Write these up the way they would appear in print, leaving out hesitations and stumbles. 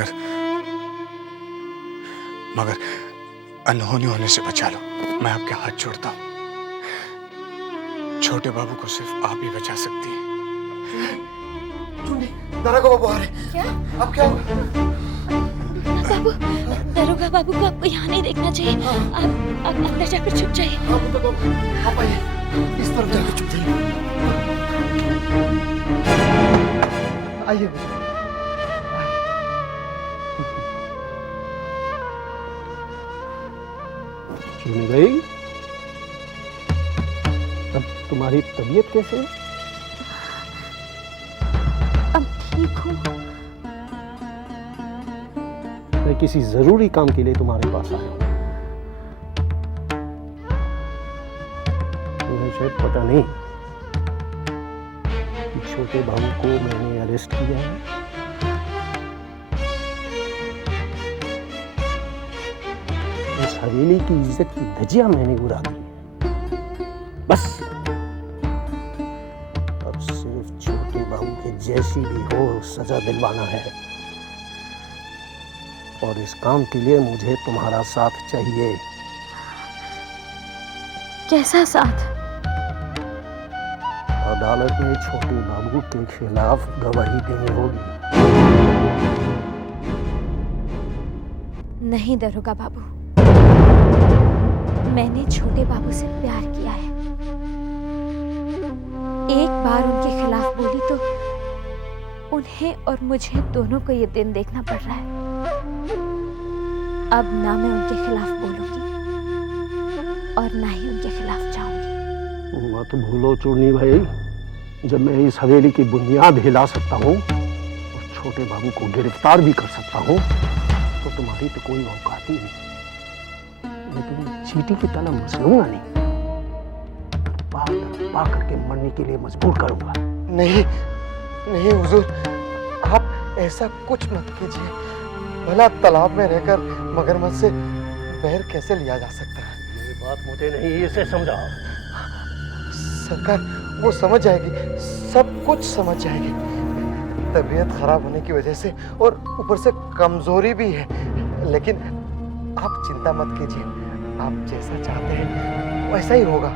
मगर मगर अनहोनी होने से बचा लो। मैं आपके हाथ जोड़ता हूँ। छोटे बाबू को सिर्फ आप ही बचा सकती हैं। दारोगा बाबू आ रहे। क्या? अब क्या होगा? बाबू, दरोगा बाबू को आपको यहाँ नहीं देखना चाहिए। आप अंदर जाकर छुप जाइए। आप आइए, इस तरफ जाकर छुप जाइए। आइए चुनी गई। अब तुम्हारी तबीयत कैसे है? अब ठीक हूँ। मैं किसी जरूरी काम के लिए तुम्हारे पास आया हूँ। तुम्हें शायद पता नहीं कि छोटे बाबू को मैंने अरेस्ट किया है। इस हवेली की इज्जत की धज्जियां मैंने उड़ा दी। बस अब सिर्फ छोटे बाबू के जैसी भी हो सजा दिलवाना है, और इस काम के लिए मुझे तुम्हारा साथ चाहिए। कैसा साथ? अदालत में छोटे बाबू के खिलाफ गवाही देनी होगी। नहीं दरोगा बाबू, मैंने छोटे बाबू से प्यार किया है। एक बार उनके खिलाफ बोली तो उन्हें और मुझे दोनों को ये दिन देखना पड़ रहा है। अब ना मैं उनके खिलाफ बोलूंगी और ना ही उनके खिलाफ जाऊंगी। मत भूलो चूर्णी भाई, जब मैं इस हवेली की बुनियाद हिला सकता हूँ और छोटे बाबू को गिरफ्तार भी कर सकता हूँ, तो तुम्हारी तो कोई औकात ही नहीं। लेकिन चींटी की तरह मसलूंगा नहीं, पा करके मरने के लिए मजबूर करूंगा। नहीं नहीं हुजूर, आप ऐसा कुछ मत कीजिए। भला तालाब में रहकर मगरमच्छ से बैर कैसे लिया जा सकता है? ये बात मुझे नहीं, इसे समझाओ। सरकार वो समझ जाएगी, सब कुछ समझ जाएगी। तबीयत खराब होने की वजह से और ऊपर से कमजोरी भी है, लेकिन आप चिंता मत कीजिए। आप जैसा चाहते हैं वैसा ही होगा।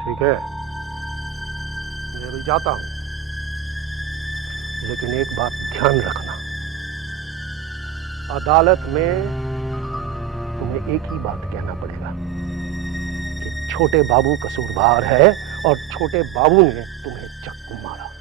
ठीक है, मैं भी जाता हूं, लेकिन एक बात ध्यान रखना, अदालत में तुम्हें एक ही बात कहना पड़ेगा कि छोटे बाबू कसूरवार है और छोटे बाबू ने तुम्हें चाकू मारा।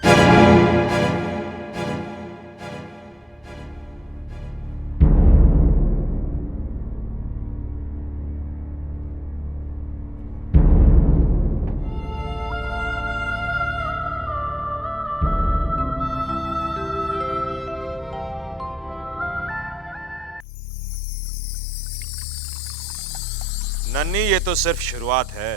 नन्ही, ये तो सिर्फ शुरुआत है।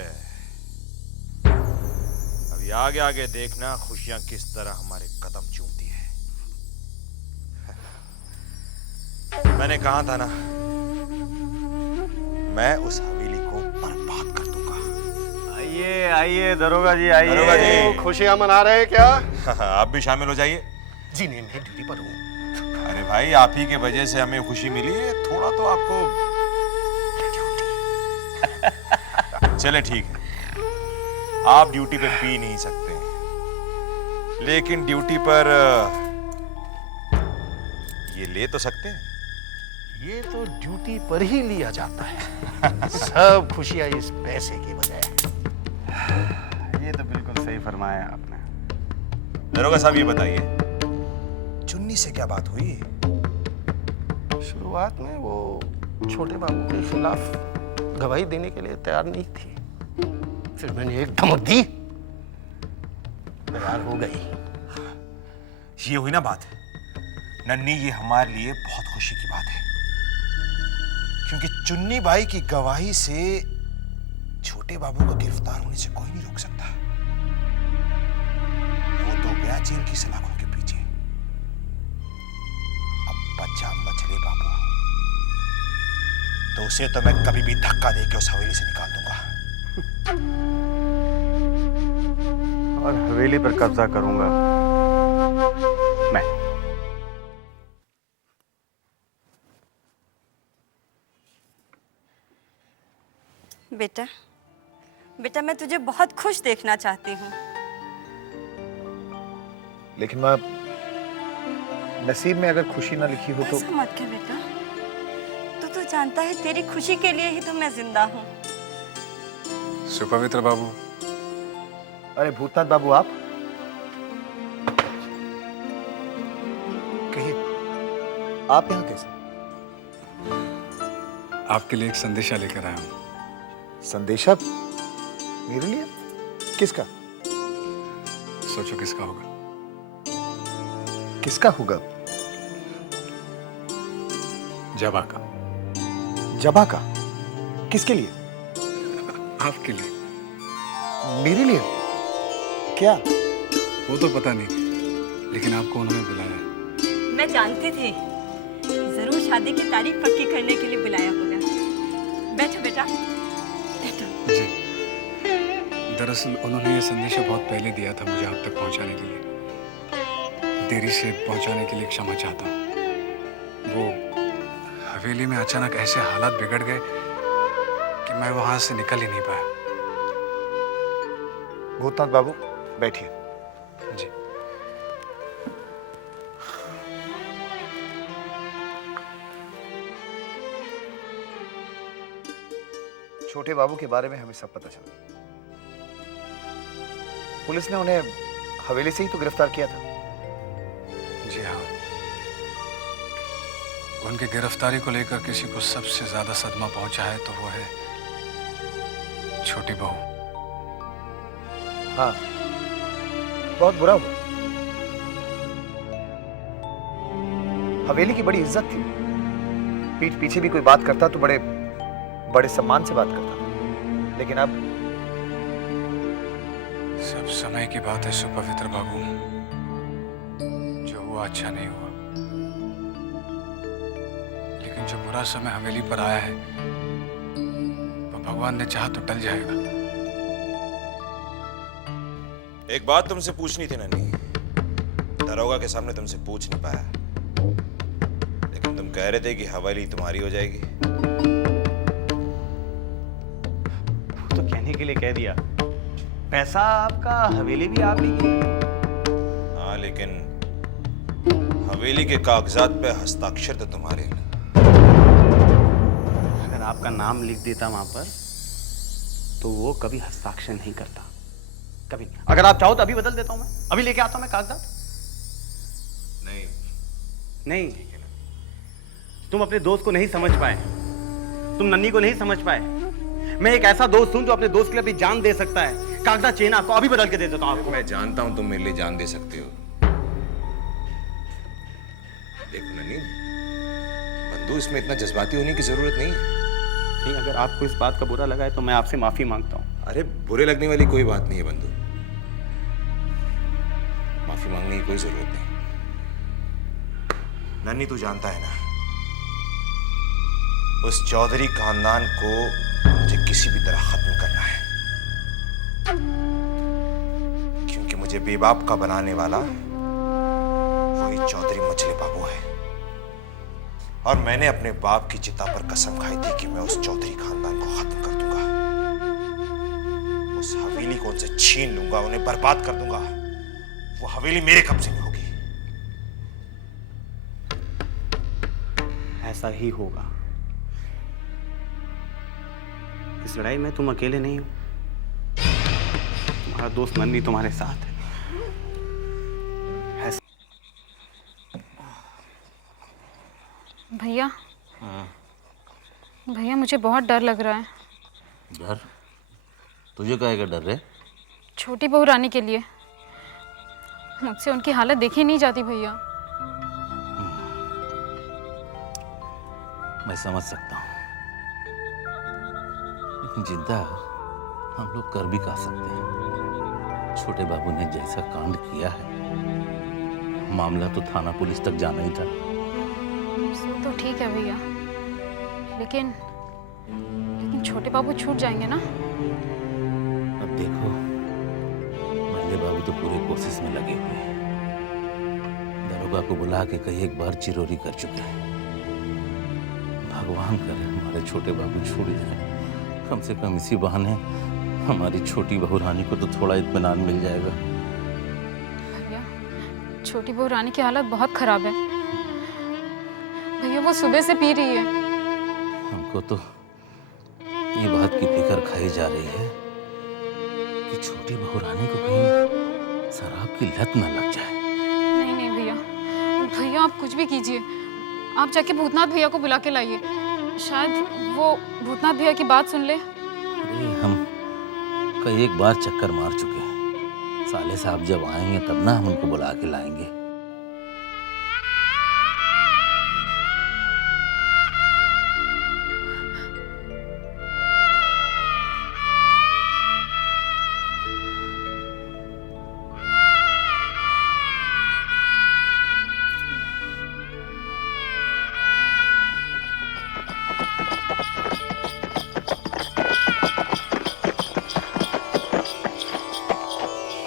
अभी आगे आगे देखना खुशियां किस तरह हमारे कदम चूमती है। मैंने कहा था ना, मैं उस हवेली को बर्बाद कर दूंगा। आइए आइए दरोगा जी, आइए। दरोगा जी, खुशियां मना रहे हैं क्या? आप भी शामिल हो जाइए। जी नहीं, मैं ड्यूटी पर हूँ। अरे भाई, आप ही के वजह से हमें खुशी मिली है, थोड़ा तो आपको चले ठीक है, आप ड्यूटी पे पी नहीं सकते, लेकिन ड्यूटी पर ये ले तो सकते हैं। ये तो ड्यूटी पर ही लिया जाता है। सब खुशियां इस पैसे की वजह है। ये तो बिल्कुल सही फरमाया आपने। दरोगा साहब, ये बताइए, चुन्नी से क्या बात हुई? शुरुआत में वो छोटे बाबू के खिलाफ गवाही देने के लिए तैयार नहीं थी, फिर मैंने एक धमक दी, तैयार हो गई। ये हुई ना बात नन्ही, ये हमारे लिए बहुत खुशी की बात है, क्योंकि चुन्नी बाई की गवाही से छोटे बाबू को गिरफ्तार होने से कोई नहीं रोक सकता। वो तो गया जेल की सलाखों के पीछे। अब बचा मछली बाबू, तो उसे तो मैं कभी भी धक्का देके उस हवेली से निकाल दूंगा और हवेली पर कब्जा करूंगा मैं। बेटा, बेटा मैं तुझे बहुत खुश देखना चाहती हूँ। लेकिन माँ, नसीब में अगर खुशी ना लिखी हो तो। ऐसा मत कह बेटा, तू जानता है तेरी खुशी के लिए ही तो मैं जिंदा हूँ। सुपवित्र बाबू। अरे भूतनाथ बाबू, आप कहिए, आप यहाँ कैसे? आपके लिए एक संदेशा लेकर आया हूँ। संदेशा मेरे लिए? किसका? सोचो किसका होगा। किसका होगा? जबा का। जबा का? किसके लिए? आपके लिए। मेरे लिए? क्या? वो तो पता नहीं, लेकिन आपको उन्होंने बुलाया है। मैं जानती थी, जरूर शादी की तारीख पक्की करने के लिए बुलाया होगा। बैठो बेटा, बैठो। जी, दरअसल उन्होंने ये संदेशा बहुत पहले दिया था मुझे आप तक पहुंचाने के लिए। देरी से पहुंचाने के लिए क्षमा चाहता हूँ। वो हवेली में अचानक ऐसे हालात बिगड़ गए कि मैं वहां से निकल ही नहीं पाया। भूतनाथ बाबू, बैठिए। जी। छोटे बाबू के बारे में हमें सब पता चला। पुलिस ने उन्हें हवेली से ही तो गिरफ्तार किया था। जी हाँ, उनकी गिरफ्तारी को लेकर किसी को सबसे ज्यादा सदमा पहुंचा है तो वो है छोटी बहू। हाँ, बहुत बुरा हुआ। हवेली की बड़ी इज्जत थी। पीठ पीछे भी कोई बात करता तो बड़े बड़े सम्मान से बात करता था, लेकिन अब सब समय की बात है सुपवित्र बाबू। जो हुआ अच्छा नहीं हुआ, लेकिन जो बुरा समय हवेली पर आया है वो भगवान ने चाहा तो टल जाएगा। एक बात तुमसे पूछनी थी नन्ही, दरोगा के सामने तुमसे पूछ नहीं पाया, लेकिन तुम कह रहे थे कि हवेली तुम्हारी हो जाएगी। तो कहने के लिए कह दिया, पैसा आपका, हवेली भी आप लीजिए। हाँ, लेकिन हवेली के कागजात पे हस्ताक्षर तो तुम्हारे। अगर आपका नाम लिख देता वहां पर तो वो कभी हस्ताक्षर नहीं करता, कभी नहीं। अगर आप चाहो तो अभी बदल देता हूं, मैं अभी लेके आता हूं मैं कागजात। नहीं, तुम अपने दोस्त को नहीं समझ पाए, तुम नन्ही को नहीं समझ पाए। मैं एक ऐसा दोस्त हूं जो अपने दोस्त के लिए अपनी जान दे सकता है। कागजात चाहिए ना आपको, अभी बदल के दे देता हूं आपको। मैं जानता हूं तुम मेरे लिए जान दे सकते हो। देखो नन्ही, बंधु, इसमें इतना जज्बाती होने की जरूरत नहीं है। नहीं, अगर आपको इस बात का बुरा लगा है तो मैं आपसे माफी मांगता हूं। अरे बुरे लगने वाली कोई बात नहीं है बंधु, माफी मांगने की कोई जरूरत नहीं। नन्ही, तू जानता है ना, उस चौधरी खानदान को मुझे किसी भी तरह खत्म करना है, क्योंकि मुझे बेबाप का बनाने वाला वही चौधरी मछली बाबू है। और मैंने अपने बाप की चिता पर कसम खाई थी कि मैं उस चौधरी खानदान को खत्म कर दूंगा, उस हवेली को उनसे छीन लूंगा, उन्हें बर्बाद कर दूंगा। वो हवेली मेरे कब्जे में होगी। ऐसा ही होगा। इस लड़ाई में तुम अकेले नहीं हो, तुम्हारा दोस्त नन्ही तुम्हारे साथ है। भैया, भैया मुझे बहुत डर लग रहा है। डर? तुझे काहे का डर है? छोटी बहू रानी के लिए। मुझसे उनकी हालत देखी नहीं जाती भैया। मैं समझ सकता हूँ, लेकिन जिंदा हम लोग कर भी का सकते हैं। छोटे बाबू ने जैसा कांड किया है, मामला तो थाना पुलिस तक जाना ही था। तो ठीक है भैया, लेकिन छोटे बाबू छूट जाएंगे ना? अब देखो, मल्ले बाबू तो पूरी कोशिश में लगे हुए हैं। दरोगा को बुला के कई एक बार चिरोरी कर चुके हैं। भगवान करे हमारे छोटे बाबू छूट जाए, कम से कम इसी बहाने हमारी छोटी बहू रानी को तो थोड़ा इत्मीनान मिल जाएगा। भैया छोटी बहू रानी की हालत बहुत खराब है भैया, वो सुबह से पी रही है। हमको तो ये बात की फिक्र खाई जा रही है कि छोटी बहू रानी को कहीं शराब की लत न लग जाए। नहीं नहीं भैया, भैया आप कुछ भी कीजिए, आप जाके भूतनाथ भैया को बुला के लाइए, शायद वो भूतनाथ भैया की बात सुन ले। अरे हम कई एक बार चक्कर मार चुके हैं, साले साहब जब आएंगे तब ना हम उनको बुला के लाएंगे।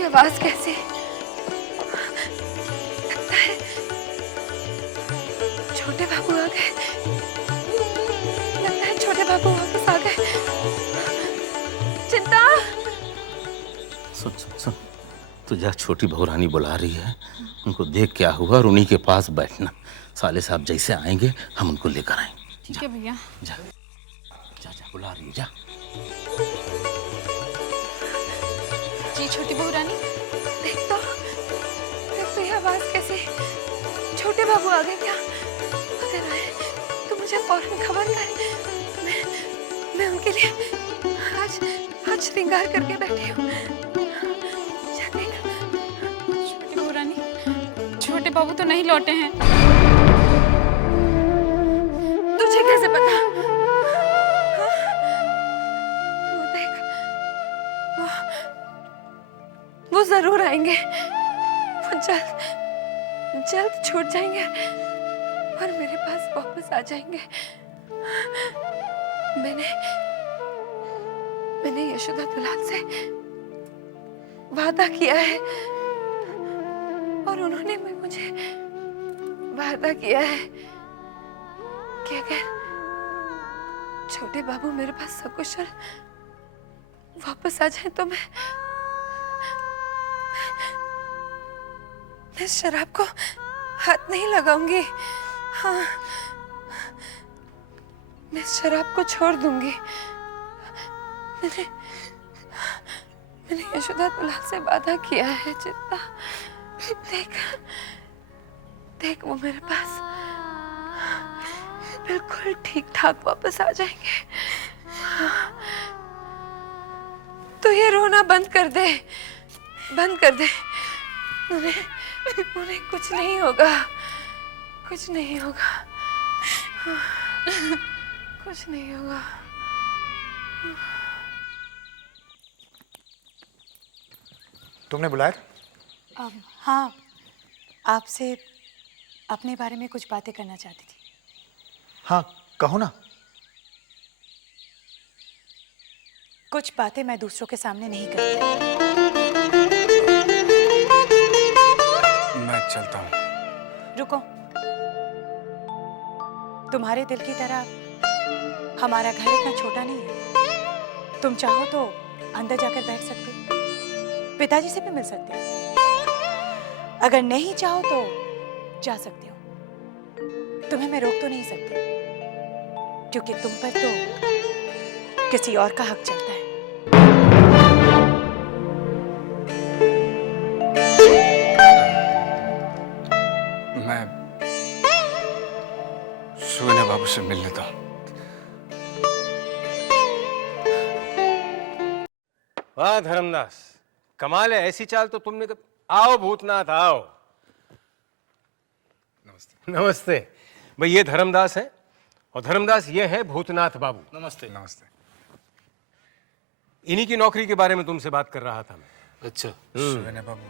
आवाज कैसे? लगता है छोटे बाबू आ गए। लगता है छोटे बाबू वापस आ गए। चिंता। सुन सुन सुन, तुझे छोटी बहू रानी बुला रही है, उनको देख क्या हुआ और उन्हीं के पास बैठना। साले साहब जैसे आएंगे हम उनको लेकर आएंगे। ठीक है भैया। जा जा जा, बुला रही है, जा। जी छोटी बहू रानी। देख तो ये आवाज कैसे? छोटे बाबू आ गए क्या? अगर आए तो मुझे फौरन खबर कर। मैं उनके लिए आज श्रृंगार करके बैठी हूँ। छोटी बहू रानी, छोटे बाबू तो नहीं लौटे हैं। तुझे कैसे पता? हाँ? वो देख, वो जरूर आएंगे। वो जल्द छूट जाएंगे और मेरे पास वापस आ जाएंगे। मैंने यशोदा दुलाल से वादा किया है और उन्होंने भी मुझे वादा किया है कि अगर छोटे बाबू मेरे पास सकुशल वापस आ जाए तो मैं शराब को हाथ नहीं लगाऊंगी। हाँ, मैं शराब को छोड़ दूंगी। मैंने यशोदा दुलाल से वादा किया है। चित्ता, देख वो मेरे पास बिल्कुल ठीक ठाक वापस आ जाएंगे। तो ये रोना बंद कर दे। उन्हें कुछ नहीं होगा, कुछ नहीं होगा। तुमने बुलाया? हाँ, आपसे अपने बारे में कुछ बातें करना चाहती थी। हाँ, कहो ना। कुछ बातें मैं दूसरों के सामने नहीं करती। मैं चलता हूँ। रुको, तुम्हारे दिल की तरह हमारा घर इतना छोटा नहीं है। तुम चाहो तो अंदर जाकर बैठ सकते हो, पिताजी से भी मिल सकते हो। अगर नहीं चाहो तो जा सकते हो। तुम्हें मैं रोक तो नहीं सकती, क्योंकि तुम पर तो किसी और का हक चलता है। मैं सुगन्या बाबू से मिल लेता हूँ। वाह धर्मदास, कमाल है, ऐसी चाल तो तुमने आओ भूतनाथ आओ। नमस्ते। नमस्ते भाई, ये धर्मदास है और धर्मदास ये है भूतनाथ बाबू। नमस्ते। नमस्ते। इन्हीं की नौकरी के बारे में तुमसे बात कर रहा था मैं। अच्छा। सुगन्या बाबू,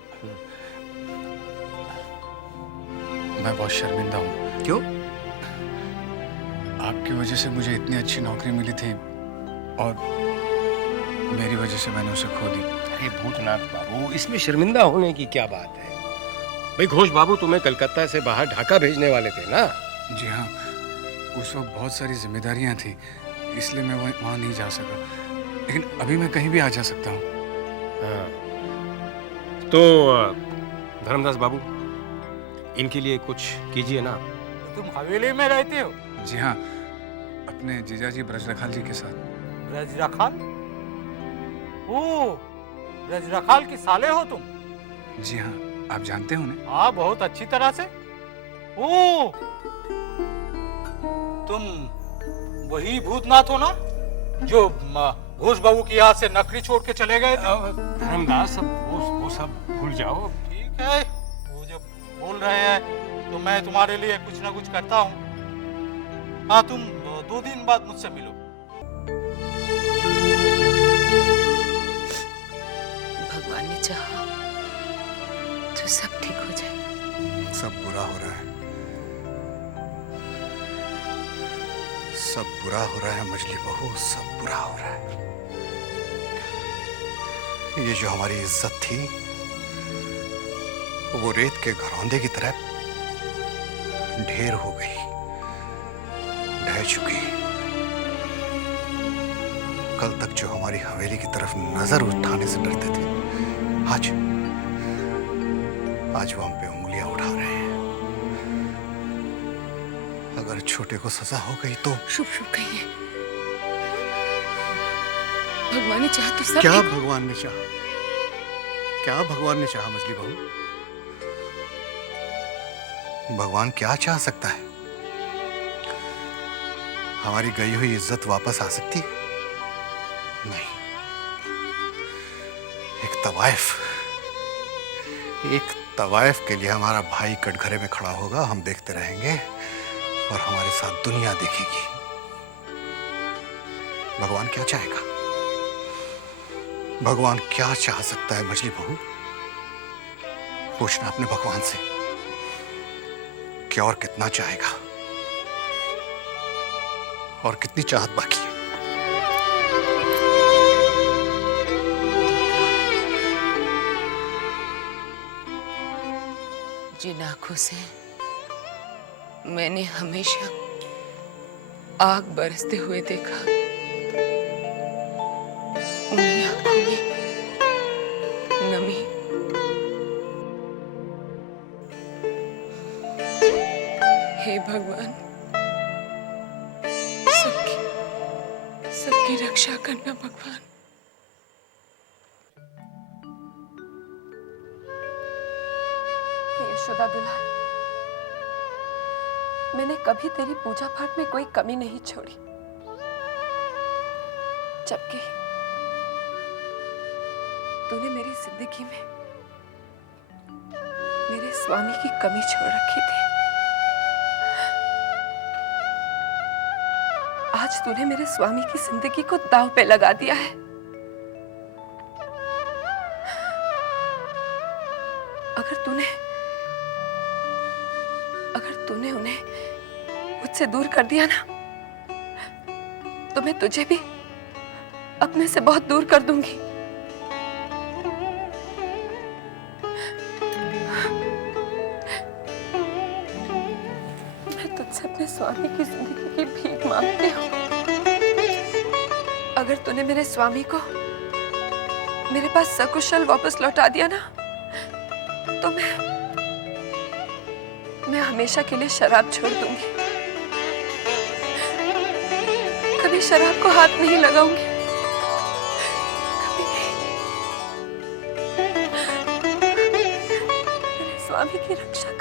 मैं बहुत शर्मिंदा हूँ। क्यों? आपकी वजह से मुझे इतनी अच्छी नौकरी मिली थी और मेरी वजह से मैंने उसे खो दी। अरे भूतनाथ बाबू, इसमें शर्मिंदा होने की क्या बात है? भाई घोष बाबू तुम्हें कलकत्ता से बाहर ढाका भेजने वाले थे ना? जी हाँ, उस वक्त बहुत सारी जिम्मेदारियां थी, इसलिए मैं वहाँ नहीं जा सका, लेकिन अभी मैं कहीं भी आ जा सकता हूँ। हाँ। तो धर्मदास बाबू, इनके लिए कुछ कीजिए ना। तुम हवेली में रहते हो? जी हाँ, अपने जीजाजी ब्रजरखाल जी के साथ। ब्रजरखाल? ओ, ब्रजरखाल के साले हो तुम? जी हाँ, आप जानते हो उन्हें? हाँ, बहुत अच्छी तरह से। ओ, तुम वही भूतनाथ हो ना, जो घोष बाबू की यहाँ से नकली छोड़ के चले गए थे? धर्मदास, वो सब भूल जाओ। ठीक है, वो जो बोल रहे हैं तो मैं तुम्हारे लिए कुछ ना कुछ करता हूँ। हाँ, तुम 2 दिन बाद मुझसे मिलो। भगवान ने चाहा तो सब ठीक हो जाएगा। सब बुरा हो रहा है, सब बुरा हो रहा है मजली बहू, सब बुरा हो रहा है। ये जो हमारी इज्जत थी वो रेत के घरौंदे की तरह ढेर हो गई, ढह चुकी। कल तक जो हमारी हवेली की तरफ नजर उठाने से डरते थे, आज वो हम पे उंगलियां उठा रहे हैं। अगर छोटे को सजा हो गई तो शुभ शुभ कहिए। भगवान ने चाहा तो सब क्या ठीक- भगवान ने चाहा? क्या भगवान ने चाहा मजली बहू? भगवान क्या चाह सकता है? हमारी गई हुई इज्जत वापस आ सकती है? नहीं। एक तवाइफ के लिए हमारा भाई कटघरे में खड़ा होगा, हम देखते रहेंगे और हमारे साथ दुनिया देखेगी। भगवान क्या चाहेगा? भगवान क्या चाह सकता है मजली बहू? पूछना अपने भगवान से, क्या और कितना चाहेगा और कितनी चाहत बाकी है। जिन आंखों से मैंने हमेशा आग बरसते हुए देखा, उन्हीं आंखों में नमी। हे भगवान, सबकी रक्षा करना भगवान। यशोदा दुलार, मैंने कभी तेरी पूजा पाठ में कोई कमी नहीं छोड़ी, जबकि तूने मेरी जिंदगी में मेरे स्वामी की कमी छोड़ रखी थी। आज तूने मेरे स्वामी की जिंदगी को दांव पे लगा दिया है। अगर तूने उन्हें मुझसे दूर कर दिया ना, तो मैं तुझे भी अपने से बहुत दूर कर दूंगी। मैं तुझसे अपने स्वामी की जिंदगी की भीख मांगती हूँ। अगर तूने मेरे स्वामी को मेरे पास सकुशल वापस लौटा दिया ना, तो मैं हमेशा के लिए शराब छोड़ दूंगी। कभी शराब को हाथ नहीं लगाऊंगी, कभी नहीं। मेरे स्वामी की रक्षा